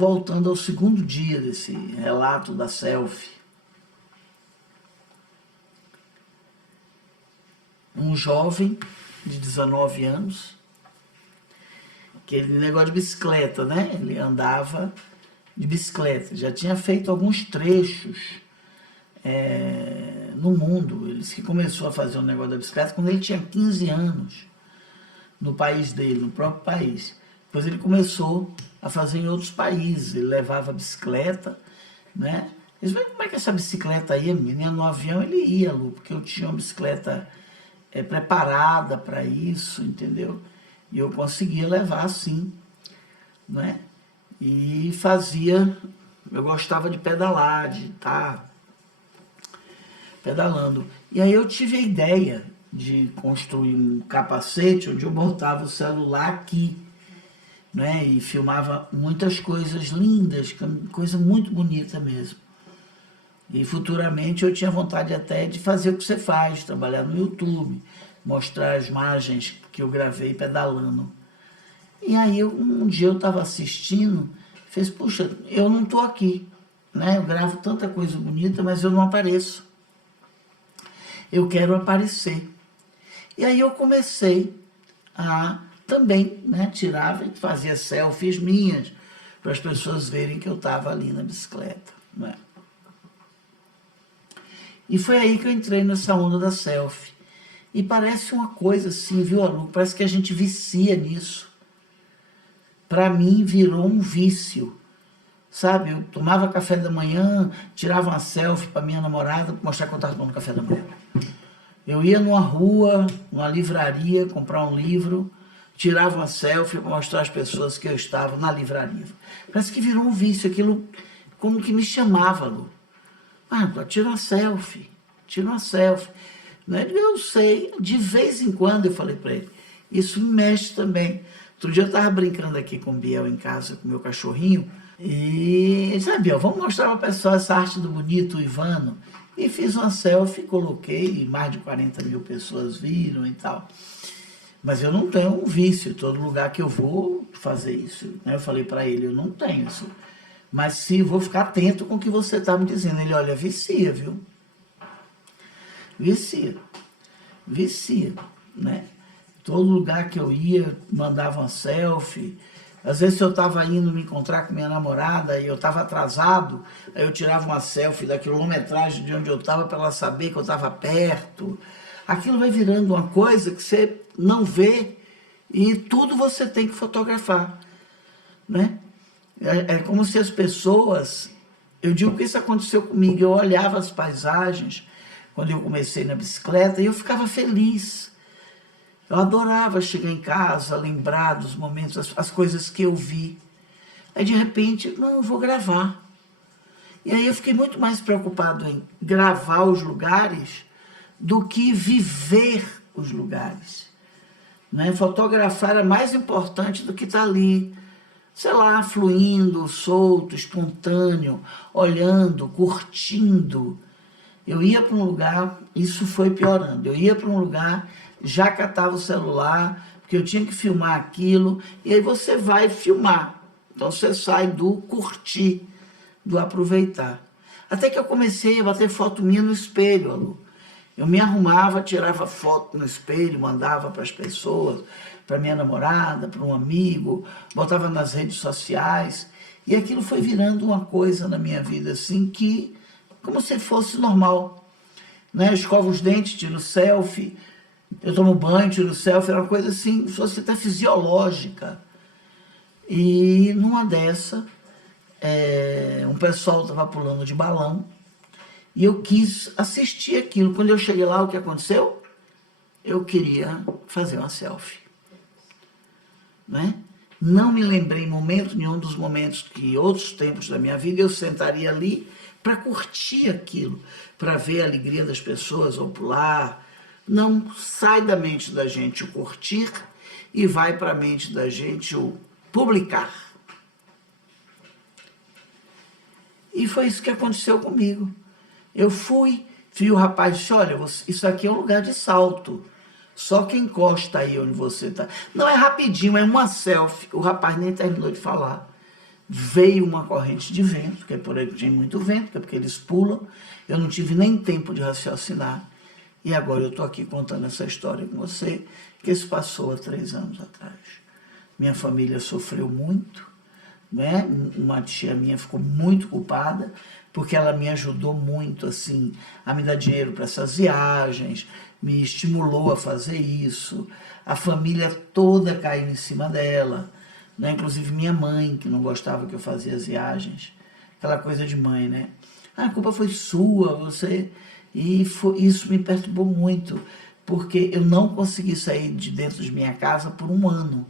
Voltando ao segundo dia desse relato da selfie, um jovem de 19 anos, aquele negócio de bicicleta, né? Ele andava de bicicleta, já tinha feito alguns trechos no mundo. Ele disse que começou a fazer um negócio da bicicleta quando ele tinha 15 anos, no país dele, no próprio país. Depois ele começou a fazer em outros países, ele levava a bicicleta, né? Eles veem como é que essa bicicleta ia, menina, no avião ele ia, Lu, porque eu tinha uma bicicleta preparada para isso, entendeu? E eu conseguia levar assim, né? E fazia, eu gostava de pedalar, de estar pedalando. E aí eu tive a ideia de construir um capacete onde eu botava o celular aqui, né? E filmava muitas coisas lindas, coisa muito bonita mesmo. E futuramente eu tinha vontade até de fazer o que você faz, trabalhar no YouTube, mostrar as imagens que eu gravei pedalando. E aí um dia eu estava assistindo, fez, puxa, eu não estou aqui, né? Eu gravo tanta coisa bonita, mas eu não apareço. Eu quero aparecer. E aí eu comecei a também, né, tirava e fazia selfies minhas, para as pessoas verem que eu estava ali na bicicleta, né? E foi aí que eu entrei nessa onda da selfie. E parece uma coisa assim, viu, Lu? Parece que a gente vicia nisso. Para mim virou um vício, sabe? Eu tomava café da manhã, tirava uma selfie para minha namorada, para mostrar que eu estava tomando café da manhã. Eu ia numa rua, numa livraria, comprar um livro, tirava uma selfie para mostrar às pessoas que eu estava na livraria. Parece que virou um vício, aquilo como que me chamava, Lu. Ah, tira uma selfie, tira uma selfie. Eu sei, de vez em quando eu falei para ele, isso me mexe também. Outro dia eu estava brincando aqui com o Biel em casa, com o meu cachorrinho, e ele disse, Biel, vamos mostrar para o pessoal essa arte do bonito Ivano. E fiz uma selfie, coloquei, e mais de 40 mil pessoas viram e tal. Mas eu não tenho um vício, todo lugar que eu vou fazer isso. Eu falei para ele, eu não tenho isso. Mas sim, vou ficar atento com o que você está me dizendo. Ele, olha, vicia, viu? Vicia. Vicia, né? Todo lugar que eu ia, mandava uma selfie. Às vezes eu estava indo me encontrar com minha namorada e eu estava atrasado, aí eu tirava uma selfie da quilometragem de onde eu estava para ela saber que eu estava perto. Aquilo vai virando uma coisa que você não vê e tudo você tem que fotografar, né? É como se as pessoas... Eu digo que isso aconteceu comigo. Eu olhava as paisagens quando eu comecei na bicicleta e eu ficava feliz. Eu adorava chegar em casa, lembrar dos momentos, as coisas que eu vi. Aí, de repente, não, eu vou gravar. E aí eu fiquei muito mais preocupado em gravar os lugares do que viver os lugares, né? Fotografar é mais importante do que estar ali, sei lá, fluindo, solto, espontâneo, olhando, curtindo. Eu ia para um lugar, isso foi piorando, eu ia para um lugar, já catava o celular, porque eu tinha que filmar aquilo, e aí você vai filmar. Então você sai do curtir, do aproveitar. Até que eu comecei a bater foto minha no espelho, Lu. Eu me arrumava, tirava foto no espelho, mandava para as pessoas, para minha namorada, para um amigo, botava nas redes sociais, e aquilo foi virando uma coisa na minha vida, assim, que, como se fosse normal, né? Eu escovo os dentes, tiro selfie, eu tomo banho, tiro selfie, era uma coisa assim, se fosse até fisiológica. E numa dessa, um pessoal estava pulando de balão, e eu quis assistir aquilo. Quando eu cheguei lá, o que aconteceu? Eu queria fazer uma selfie, né? Não me lembrei em momento nenhum dos momentos que outros tempos da minha vida eu sentaria ali para curtir aquilo, para ver a alegria das pessoas ao pular. Não sai da mente da gente o curtir e vai para a mente da gente o publicar. E foi isso que aconteceu comigo. Eu fui, vi o rapaz disse, olha, isso aqui é um lugar de salto. Só quem encosta aí onde você está. Não, é rapidinho, é uma selfie. O rapaz nem terminou de falar. veio uma corrente de vento, que é por aí que tem muito vento, que é porque eles pulam, eu não tive nem tempo de raciocinar, e agora eu estou aqui contando essa história com você, que isso passou há 3 anos atrás. Minha família sofreu muito, né? Uma tia minha ficou muito culpada, porque ela me ajudou muito, assim, a me dar dinheiro para essas viagens, me estimulou a fazer isso, a família toda caiu em cima dela, né? Inclusive minha mãe, que não gostava que eu fazia as viagens, aquela coisa de mãe, né? Ah, a culpa foi sua, você... E isso me perturbou muito, porque eu não consegui sair de dentro de minha casa por 1 ano.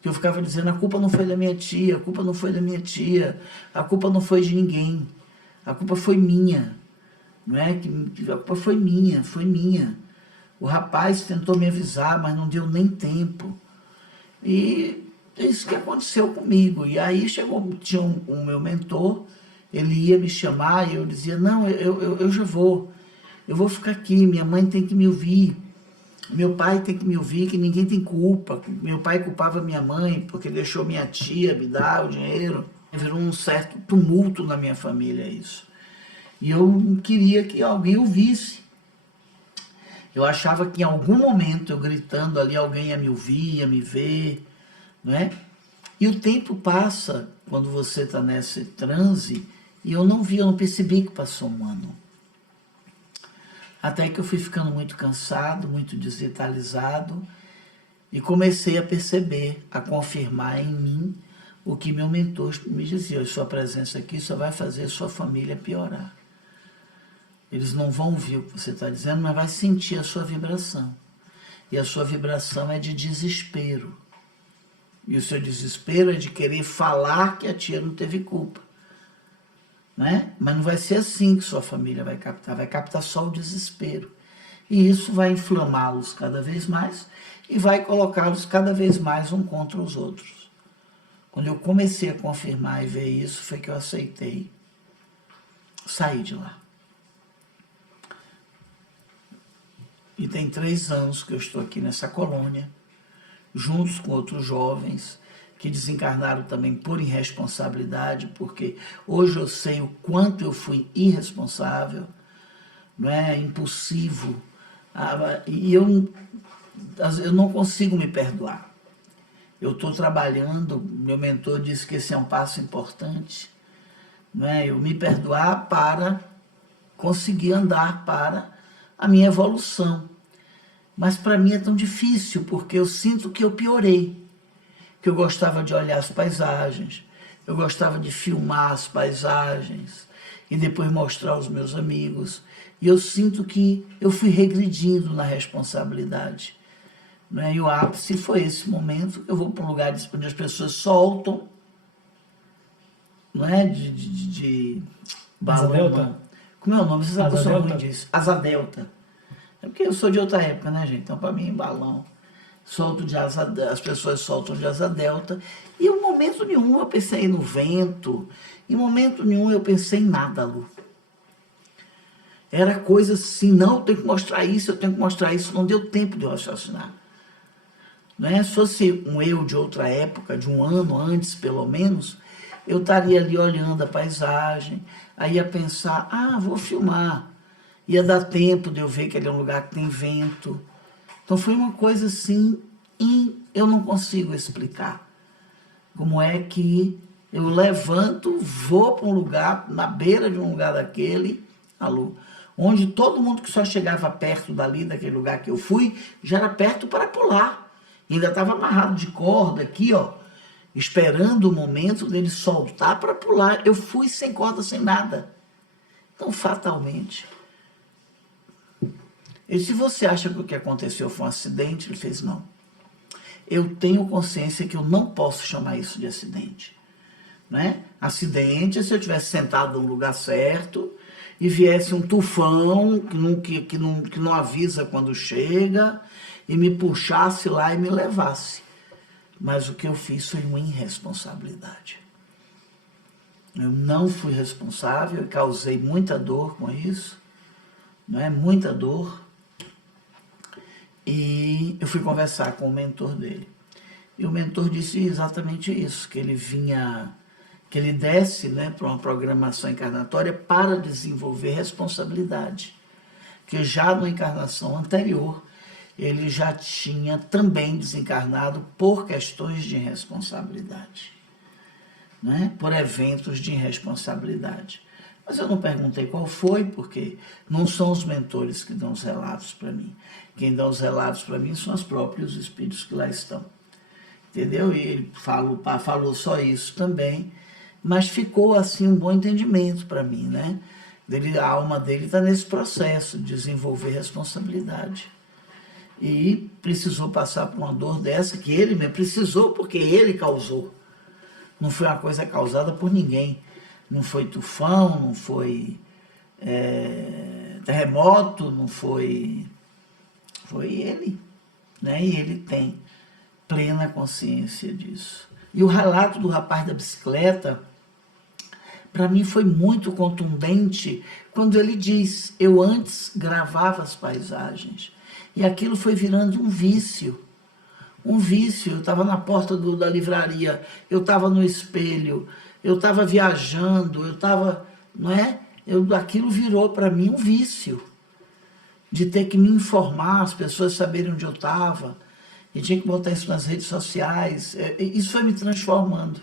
Que eu ficava dizendo, a culpa não foi da minha tia, a culpa não foi da minha tia, a culpa não foi de ninguém, a culpa foi minha, não é? A culpa foi minha, foi minha. O rapaz tentou me avisar, mas não deu nem tempo. E é isso que aconteceu comigo. E aí tinha um meu mentor, ele ia me chamar e eu dizia, não, eu já vou, eu vou ficar aqui, minha mãe tem que me ouvir. Meu pai tem que me ouvir, que ninguém tem culpa. Meu pai culpava minha mãe porque deixou minha tia me dar o dinheiro. Virou um certo tumulto na minha família isso. E eu queria que alguém ouvisse. Eu achava que em algum momento, eu gritando ali, alguém ia me ouvir, ia me ver, né? E o tempo passa quando você está nesse transe e eu não vi, eu não percebi que passou 1 ano. Até que eu fui ficando muito cansado, muito desvitalizado e comecei a perceber, a confirmar em mim o que meu mentor me dizia: sua presença aqui só vai fazer sua família piorar. Eles não vão ouvir o que você está dizendo, mas vai sentir a sua vibração. E a sua vibração é de desespero. E o seu desespero é de querer falar que a tia não teve culpa. Né? Mas não vai ser assim que sua família vai captar só o desespero. E isso vai inflamá-los cada vez mais e vai colocá-los cada vez mais um contra os outros. Quando eu comecei a confirmar e ver isso, foi que eu aceitei sair de lá. E tem 3 anos que eu estou aqui nessa colônia, juntos com outros jovens, que desencarnaram também por irresponsabilidade, porque hoje eu sei o quanto eu fui irresponsável, não é? Impulsivo, e eu não consigo me perdoar. Eu estou trabalhando, meu mentor disse que esse é um passo importante, não é? Eu me perdoar para conseguir andar para a minha evolução. Mas para mim é tão difícil, porque eu sinto que eu piorei. Que eu gostava de olhar as paisagens, eu gostava de filmar as paisagens e depois mostrar aos meus amigos. E eu sinto que eu fui regredindo na responsabilidade. Né? E o ápice foi esse momento, eu vou para um lugar onde as pessoas soltam, não é? De Asa balão. Delta? Como é o nome? Você sabe que eu Asa sou ruim Delta? disso. Asa Delta. É porque eu sou de outra época, né, gente? Então, para mim, balão. Solto de asa, as pessoas soltam de asa delta, e em momento nenhum eu pensei no vento, em momento nenhum eu pensei em nada, Lu. Era coisa assim, não, eu tenho que mostrar isso, eu tenho que mostrar isso, não deu tempo de eu raciocinar. Não é? Se fosse um eu de outra época, de 1 ano antes pelo menos, eu estaria ali olhando a paisagem, aí ia pensar, vou filmar, ia dar tempo de eu ver que ele é um lugar que tem vento. Então foi uma coisa assim, eu não consigo explicar como é que eu levanto, vou para um lugar, na beira de um lugar daquele, Lu, onde todo mundo que só chegava perto dali, daquele lugar que eu fui, já era perto para pular. E ainda estava amarrado de corda aqui, ó, esperando o momento dele soltar para pular. Eu fui sem corda, sem nada. Então, fatalmente... E se você acha que o que aconteceu foi um acidente, ele fez não. Eu tenho consciência que eu não posso chamar isso de acidente. Né? Acidente é se eu estivesse sentado no lugar certo e viesse um tufão que não avisa quando chega e me puxasse lá e me levasse. Mas o que eu fiz foi uma irresponsabilidade. Eu não fui responsável, causei muita dor com isso, não é? Muita dor. E eu fui conversar com o mentor dele. E o mentor disse exatamente isso, que ele vinha que ele desce, né, para uma programação encarnatória para desenvolver responsabilidade. Que já na encarnação anterior, ele já tinha também desencarnado por questões de irresponsabilidade, né, por eventos de irresponsabilidade. Mas eu não perguntei qual foi, porque não são os mentores que dão os relatos para mim. Quem dá os relatos para mim são os próprios espíritos que lá estão. Entendeu? E ele falou só isso também, mas ficou assim um bom entendimento para mim, né? A alma dele está nesse processo de desenvolver responsabilidade. E precisou passar por uma dor dessa, que ele mesmo precisou, porque ele causou. Não foi uma coisa causada por ninguém. Não foi tufão, não foi terremoto, não foi... Foi ele, né? E ele tem plena consciência disso. E o relato do rapaz da bicicleta, para mim foi muito contundente quando ele diz: eu antes gravava as paisagens e aquilo foi virando um vício. Um vício. Eu estava na porta da livraria, eu estava no espelho, eu estava viajando, eu estava, não é? Aquilo virou para mim um vício, de ter que me informar, as pessoas saberem onde eu estava, e tinha que botar isso nas redes sociais. Isso foi me transformando.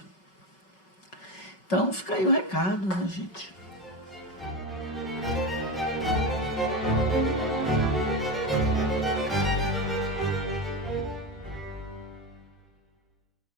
Então fica aí o recado, né, gente?